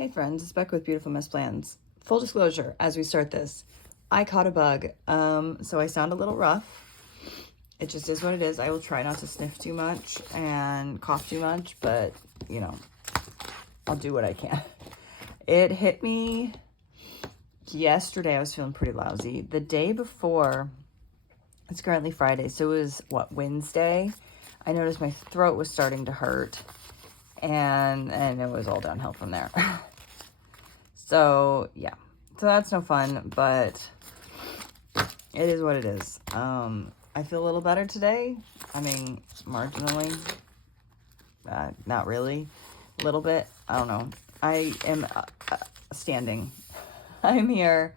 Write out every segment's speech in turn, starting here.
Hey friends, it's Becca with Beautiful Mess Plans. Full disclosure, as we start this, I caught a bug, so I sound a little rough. It just is what it is. I will try not to sniff too much and cough too much, but, you know, I'll do what I can. It hit me yesterday. I was feeling pretty lousy. The day before, it's currently Friday, so it was, Wednesday? I noticed my throat was starting to hurt, and it was all downhill from there. So, yeah. So that's no fun, but it is what it is. I feel a little better today. I mean, marginally. Not really. A little bit. I don't know. I am standing. I'm here.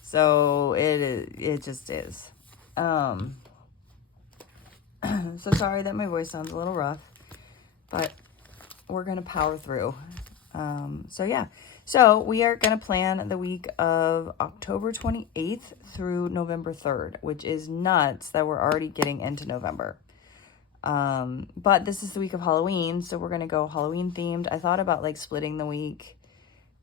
So it just is. So sorry that my voice sounds a little rough, but we're going to power through. So yeah. So we are going to plan the week of October 28th through November 3rd, which is nuts that we're already getting into November. But this is the week of Halloween, so we're going to go Halloween themed. I thought about like splitting the week,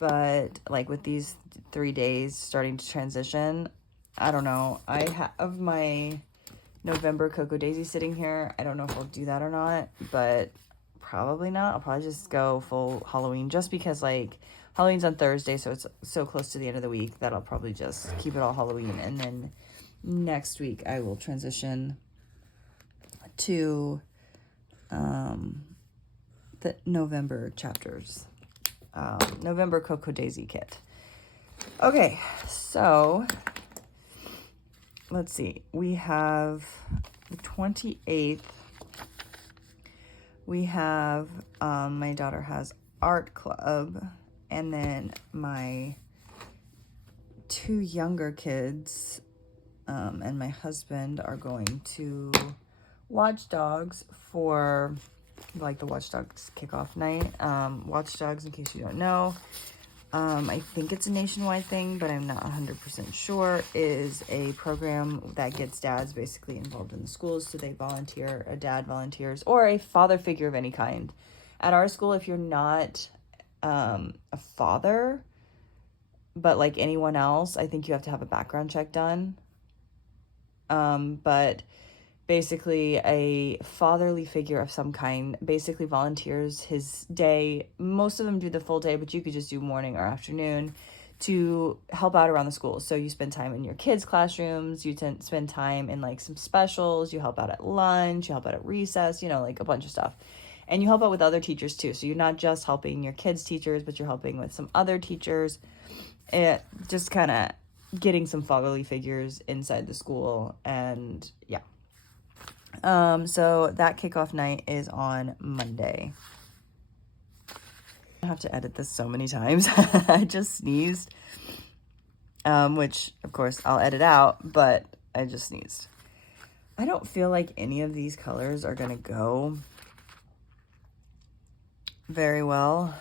but like with these 3 days starting to transition, I don't know. I have my November Cocoa Daisy sitting here. I don't know if I'll do that or not, but probably not. I'll probably just go full Halloween just because like Halloween's on Thursday, so it's so close to the end of the week that I'll probably just keep it all Halloween. And then next week I will transition to the November chapters. November Cocoa Daisy kit. Okay, so let's see. We have the 28th. We have, my daughter has art club, and then my 2 younger kids, and my husband are going to Watch Dogs for, like, the Watch Dogs kickoff night. Watch Dogs, in case you don't know, I think it's a nationwide thing, but I'm not 100% sure, is a program that gets dads basically involved in the schools. So they volunteer, a dad volunteers, or a father figure of any kind. At our school, if you're not a father, but like anyone else, I think you have to have a background check done. But basically a fatherly figure of some kind basically volunteers his day. Most of them do the full day, but you could just do morning or afternoon to help out around the school. So you spend time in your kids' classrooms, you spend time in like some specials, you help out at lunch, you help out at recess, you know, like a bunch of stuff. And you help out with other teachers too. So you're not just helping your kids' teachers, but you're helping with some other teachers. It just kind of getting some fatherly figures inside the school. And yeah. So that kickoff night is on Monday. I have to edit this so many times. I just sneezed, which of course I'll edit out, but I just sneezed. I don't feel like any of these colors are gonna go very well.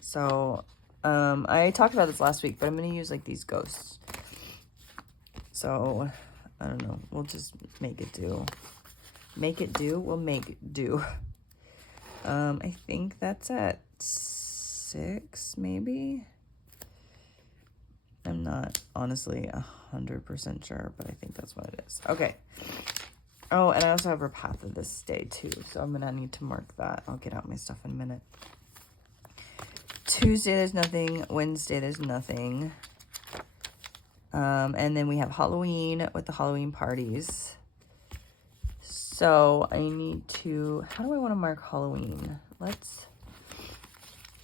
So, I talked about this last week, but I'm gonna use like these ghosts. So, I don't know. We'll just make it do. Make it do? We'll make it do. I think that's at 6, maybe? I'm not honestly 100% sure, but I think that's what it is. Okay. Oh, and I also have her path of this day too, so I'm gonna need to mark that. I'll get out my stuff in a minute. Tuesday, there's nothing. Wednesday, there's nothing. And then we have Halloween with the Halloween parties. So I need to, how do I want to mark Halloween? Let's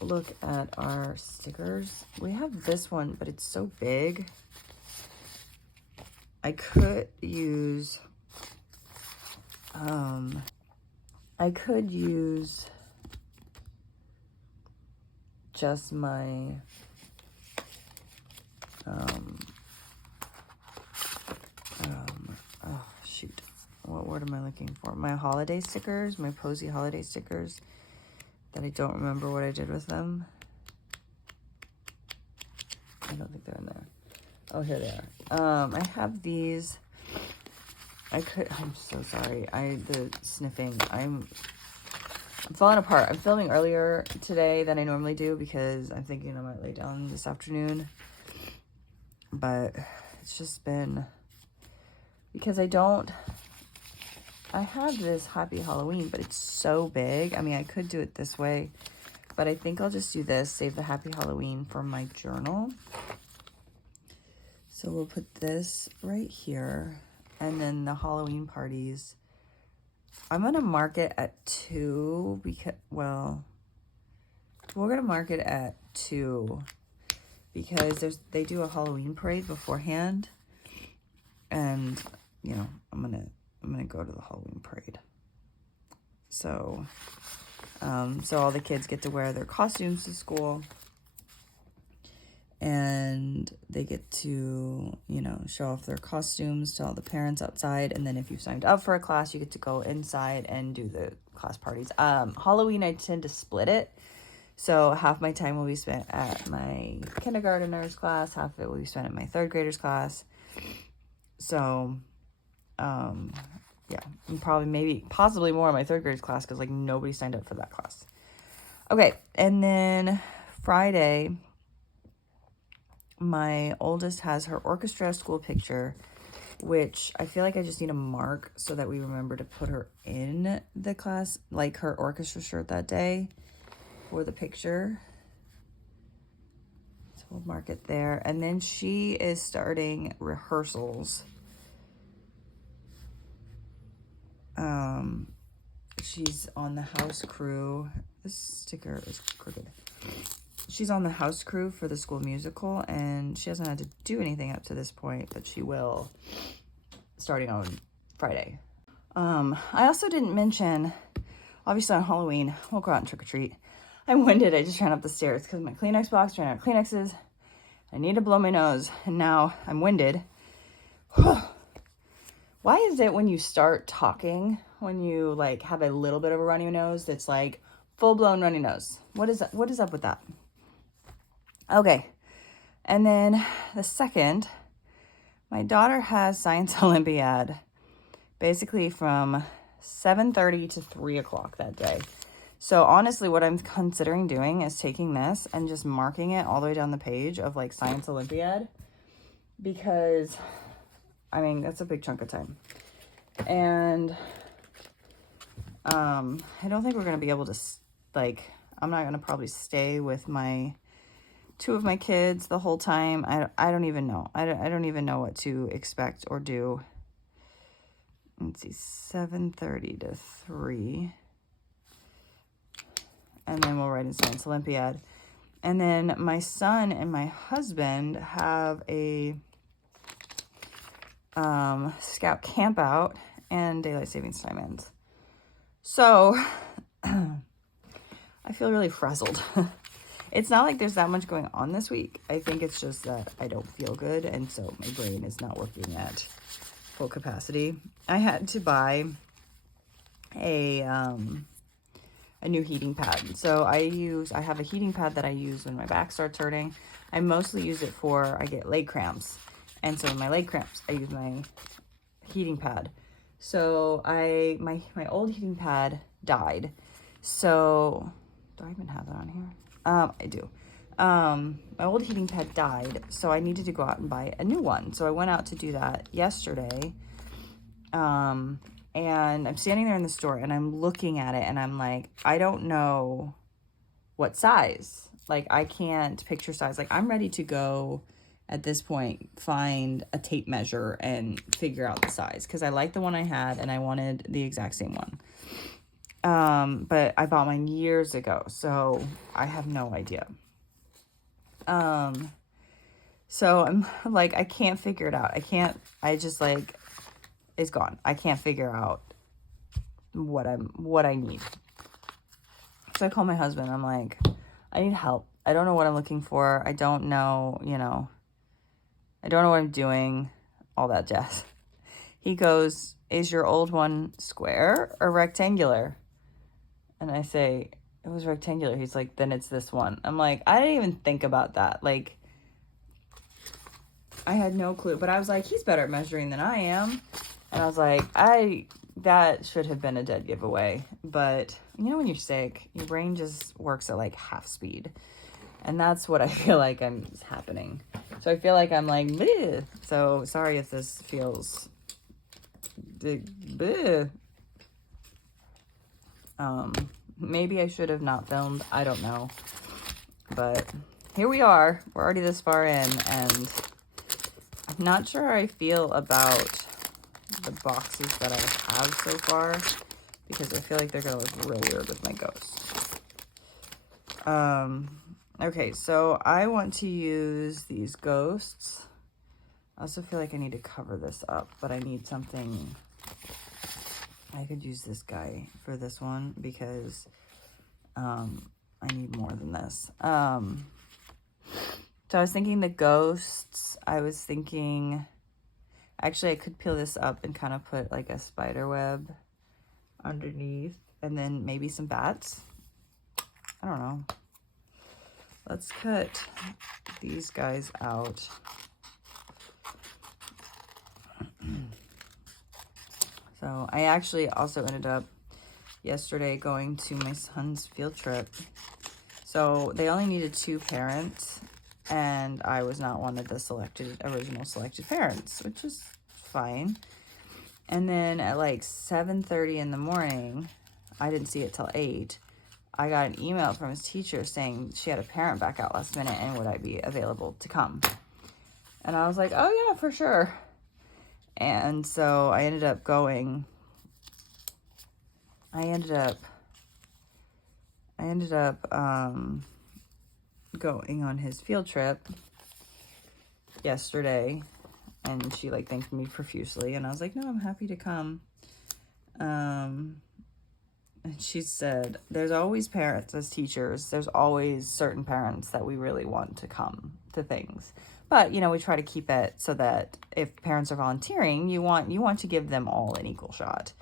look at our stickers. We have this one, but it's so big. I could use, just my, oh shoot. What word am I looking for? My holiday stickers, my Posy holiday stickers that I don't remember what I did with them. I don't think they're in there. Oh, here they are. I have these. I'm so sorry. The sniffing. I'm falling apart. I'm filming earlier today than I normally do because I'm thinking I might lay down this afternoon. But it's just been, because I have this Happy Halloween, but it's so big. I mean, I could do it this way, but I think I'll just do this, save the Happy Halloween for my journal. So we'll put this right here, and then the Halloween parties, I'm going to mark it at 2 because, well, we're going to mark it at 2 because they do a Halloween parade beforehand, and, you know, I'm going to go to the Halloween parade. So, so all the kids get to wear their costumes to school, and they get to, you know, show off their costumes to all the parents outside. And then if you've signed up for a class, you get to go inside and do the class parties. Halloween, I tend to split it. So half my time will be spent at my kindergartners class, half of it will be spent at my third graders class. So, yeah, and probably possibly more in my third graders class because like nobody signed up for that class. Okay, and then Friday, my oldest has her orchestra school picture, which I feel like I just need a mark so that we remember to put her in the class, like her orchestra shirt that day for the picture. So we'll mark it there. And then she is starting rehearsals. She's on the house crew. This sticker is crooked. She's on the house crew for the school musical, and she hasn't had to do anything up to this point, but she will starting on Friday. I also didn't mention, obviously on Halloween, we'll go out and trick-or-treat. I'm winded. I just ran up the stairs because my Kleenex box ran out of Kleenexes. I need to blow my nose, and now I'm winded. Why is it when you start talking, when you like have a little bit of a runny nose, that's like full-blown runny nose? What is up with that? Okay, and then the second, my daughter has Science Olympiad basically from 7:30 to 3 o'clock that day. So honestly, what I'm considering doing is taking this and just marking it all the way down the page of like Science Olympiad, because I mean, that's a big chunk of time. And I don't think we're going to be able to, like, I'm not going to probably stay with my 2 of my kids the whole time. I don't even know. I don't even know what to expect or do. Let's see, 7:30 to 3. And then we'll write in Science Olympiad. And then my son and my husband have a scout camp out and daylight savings time ends. So I feel really frazzled. It's not like there's that much going on this week. I think it's just that I don't feel good, and so my brain is not working at full capacity. I had to buy a new heating pad. So I have a heating pad that I use when my back starts hurting. I mostly use it I get leg cramps. And so in my leg cramps, I use my heating pad. So my old heating pad died. So, do I even have that on here? I do. My old heating pad died, so I needed to go out and buy a new one. So I went out to do that yesterday. And I'm standing there in the store and I'm looking at it and I'm like, I don't know what size. Like, I can't picture size. Like, I'm ready to go at this point, find a tape measure and figure out the size, because I like the one I had and I wanted the exact same one. But I bought mine years ago, so I have no idea. So I'm like, I can't figure it out. It's gone. I can't figure out what I need. So I call my husband. I'm like, I need help. I don't know what I'm looking for. I don't know, I don't know what I'm doing, all that jazz. He goes, is your old one square or rectangular? And I say, it was rectangular. He's like, then it's this one. I'm like, I didn't even think about that. Like, I had no clue. But I was like, he's better at measuring than I am. And I was like, I that should have been a dead giveaway. But, you know, when you're sick, your brain just works at like half speed. And that's what I feel like is happening. So I feel like I'm like, bleh. So sorry if this feels bleh. Maybe I should have not filmed. I don't know. But here we are. We're already this far in, and I'm not sure how I feel about the boxes that I have so far, because I feel like they're gonna look real weird with my ghosts. Okay, so I want to use these ghosts. I also feel like I need to cover this up, but I need something. I could use this guy for this one because I need more than this. So I was thinking the ghosts. I was thinking, actually I could peel this up and kind of put like a spider web underneath, and then maybe some bats. I don't know. Let's cut these guys out. So I actually also ended up yesterday going to my son's field trip. So they only needed 2 parents, and I was not one of the original selected parents, which is fine. And then at like 7:30 in the morning, I didn't see it till 8, I got an email from his teacher saying she had a parent back out last minute and would I be available to come. And I was like, oh yeah, for sure. And so I ended up going. I ended up going on his field trip yesterday, and she like thanked me profusely, and I was like, no, I'm happy to come. And she said, there's always parents as teachers. There's always certain parents that we really want to come to things. But, you know, we try to keep it so that if parents are volunteering, you want to give them all an equal shot.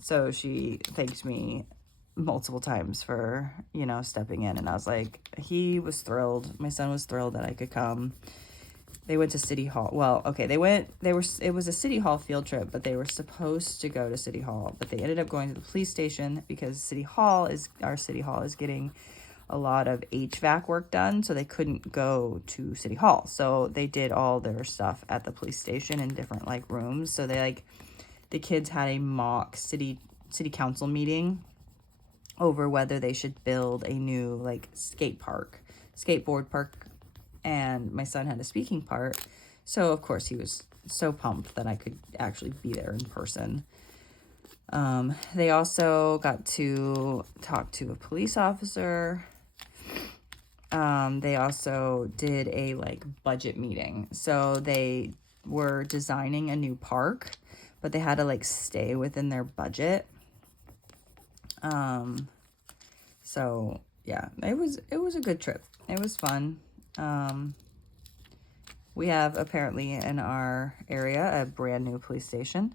So she thanked me multiple times for, you know, stepping in. And I was like, he was thrilled. My son was thrilled that I could come. They went to City Hall. Well, okay, it was a City Hall field trip, but they were supposed to go to City Hall, but they ended up going to the police station because our City Hall is getting a lot of HVAC work done, so they couldn't go to City Hall. So they did all their stuff at the police station in different like rooms. So the kids had a mock city council meeting over whether they should build a new like skateboard park, and my son had a speaking part, so of course he was so pumped that I could actually be there in person. They also got to talk to a police officer. They also did a like budget meeting, so they were designing a new park, but they had to like stay within their budget. So yeah, it was a good trip. It was fun. We have apparently in our area a brand new police station,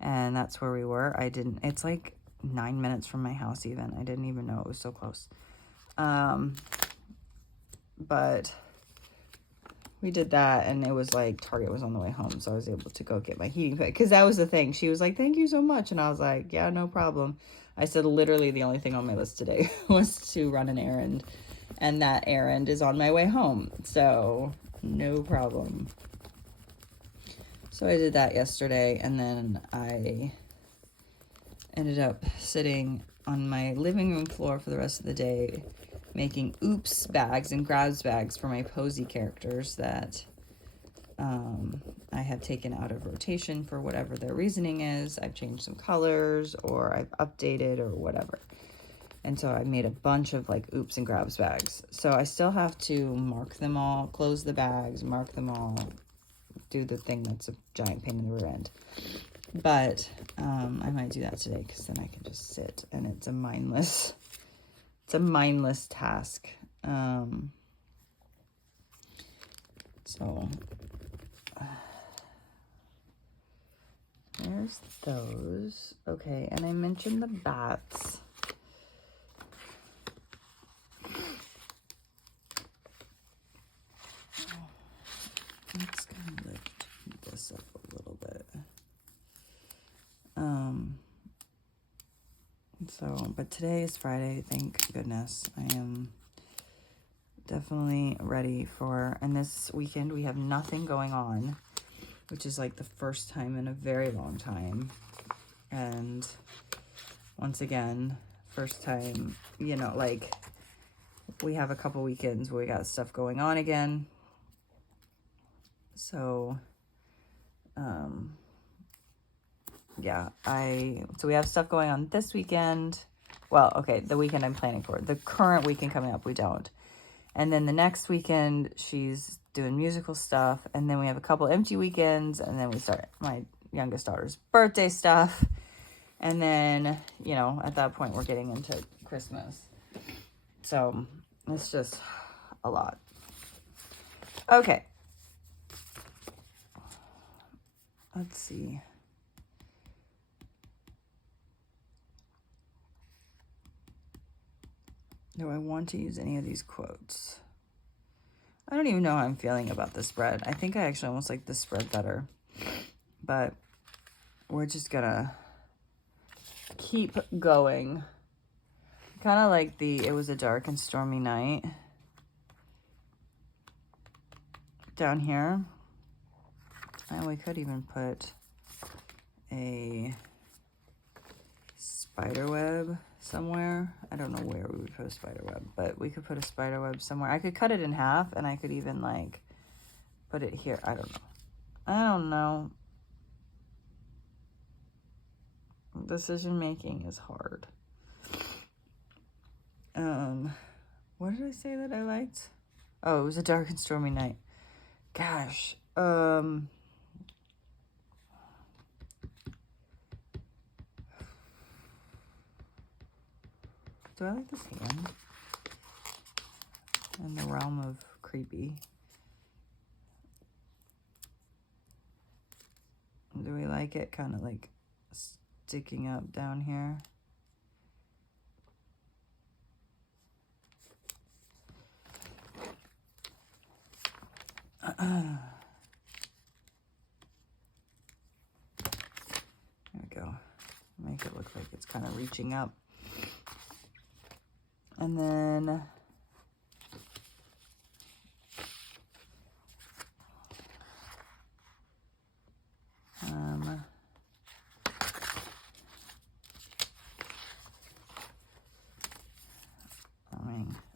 and that's where we were. It's like 9 minutes from my house even. I didn't even know it was so close. But we did that, and it was like Target was on the way home, so I was able to go get my heating pad, because that was the thing. She was like, thank you so much, and I was like, yeah, no problem. I said literally the only thing on my list today was to run an errand, and that errand is on my way home, so no problem. So I did that yesterday, and then I ended up sitting on my living room floor for the rest of the day making oops bags and grabs bags for my posy characters that I have taken out of rotation for whatever their reasoning is. I've changed some colors, or I've updated, or whatever. And so I made a bunch of like oops and grabs bags. So I still have to mark them all, close the bags, mark them all, do the thing that's a giant pain in the rear end. But I might do that today, because then I can just sit, and it's a mindless task. So there's those. Okay, and I mentioned the bats. Let's kind of lift this up a little bit. So, but today is Friday, thank goodness. I am definitely ready for, and this weekend we have nothing going on, which is like the first time in a very long time. And once again, first time, you know, like we have a couple weekends where we got stuff going on again. So, yeah, so we have stuff going on this weekend. Well, okay, the weekend I'm planning for. The current weekend coming up, we don't. And then the next weekend, she's doing musical stuff. And then we have a couple empty weekends. And then we start my youngest daughter's birthday stuff. And then, you know, at that point, we're getting into Christmas. So it's just a lot. Okay. Let's see. Do I want to use any of these quotes? I don't even know how I'm feeling about the spread. I think I actually almost like this spread better. But we're just gonna keep going. Kind of like it was a dark and stormy night down here. And we could even put a spider web somewhere. I don't know where we would put a spider web, but we could put a spider web somewhere. I could cut it in half and I could even like put it here. I don't know. Decision making is hard. What did I say that I liked? Oh, it was a dark and stormy night. Gosh. Do I like this hand? In the realm of creepy. Do we like it kind of like sticking up down here? There we go. Make it look like it's kind of reaching up. And then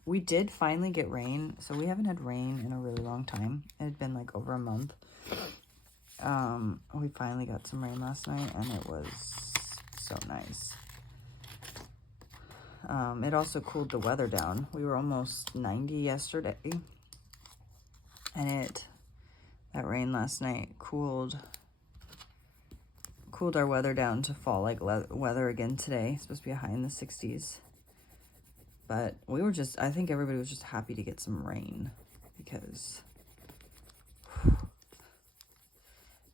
we did finally get rain. So we haven't had rain in a really long time. It had been like over a month. We finally got some rain last night and it was so nice. It also cooled the weather down. We were almost 90 yesterday. And that rain last night cooled our weather down to fall like weather again today. It's supposed to be a high in the 60s. But I think everybody was just happy to get some rain because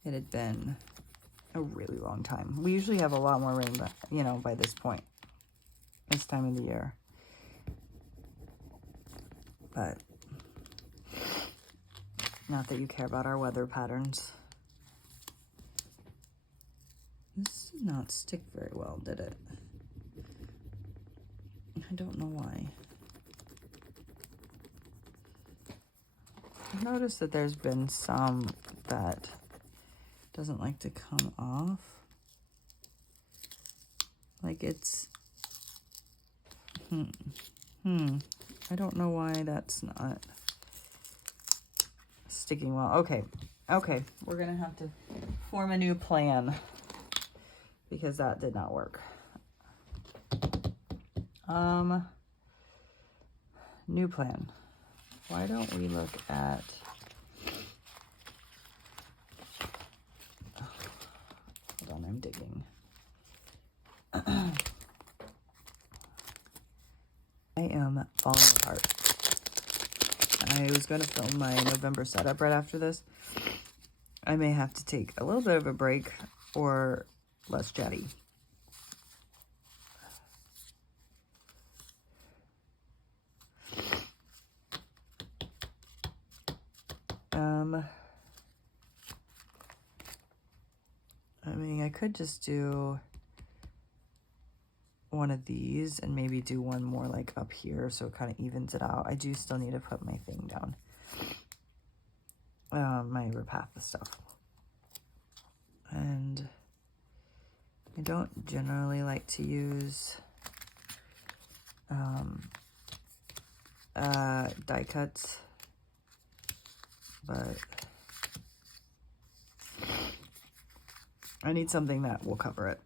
it had been a really long time. We usually have a lot more rain, but, you know, by this point, this time of the year. But not that you care about our weather patterns. This did not stick very well, did it? I don't know why. I've noticed that there's been some that doesn't like to come off. Like it's, I don't know why that's not sticking well. Okay, we're gonna have to form a new plan because that did not work. New plan. Why don't we look at, hold on, I'm digging. I am falling apart. I was going to film my November setup right after this. I may have to take a little bit of a break or less chatty. I mean, I could just do one of these and maybe do one more like up here so it kind of evens it out. I do still need to put my thing down, my Repatha stuff. And I don't generally like to use die cuts, but I need something that will cover it.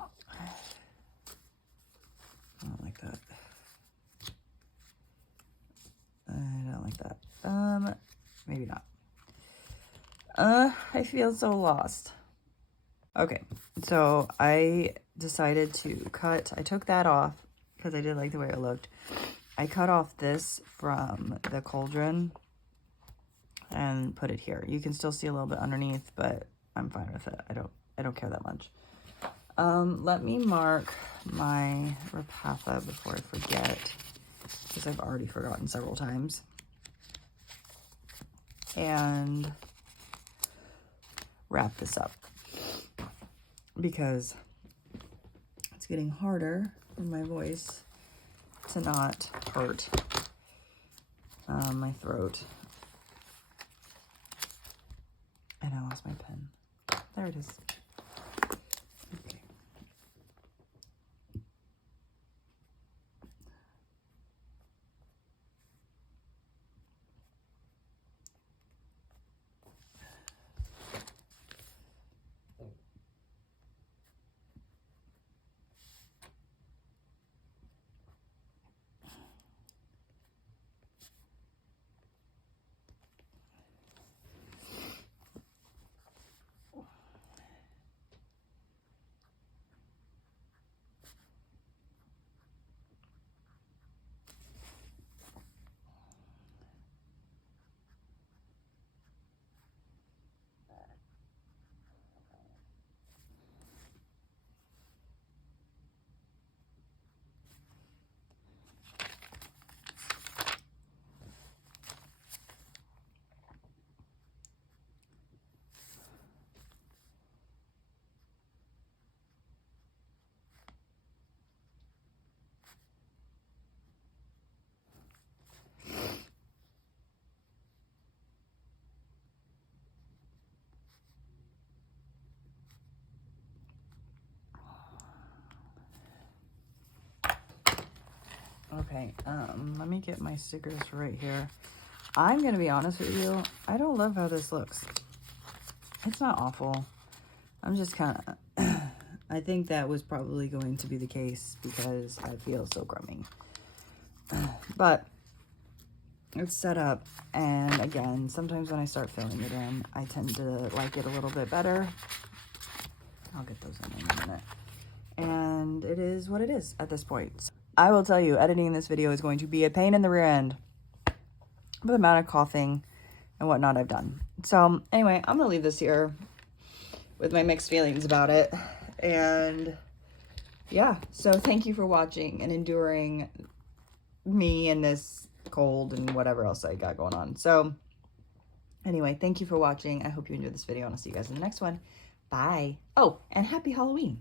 I don't like that. I don't like that. Maybe not. I feel so lost. Okay, so I decided to cut, I took that off because I did like the way it looked. I cut off this from the cauldron and put it here. You can still see a little bit underneath, but I'm fine with it. I don't care that much. Let me mark my Repatha before I forget, because I've already forgotten several times. And wrap this up, because it's getting harder for my voice to not hurt my throat. And I lost my pen. There it is. Okay. Okay, let me get my stickers right here. I'm gonna be honest with you, I don't love how this looks. It's not awful. I'm just kind of, I think that was probably going to be the case because I feel so crummy. But it's set up, and again, sometimes when I start filling it in, I tend to like it a little bit better. I'll get those in a minute. And it is what it is at this point. I will tell you, editing this video is going to be a pain in the rear end with the amount of coughing and whatnot I've done. So anyway, I'm gonna leave this here with my mixed feelings about it. And yeah, so thank you for watching and enduring me and this cold and whatever else I got going on. So anyway, thank you for watching. I hope you enjoyed this video, and I'll see you guys in the next one. Bye. Oh, and happy Halloween.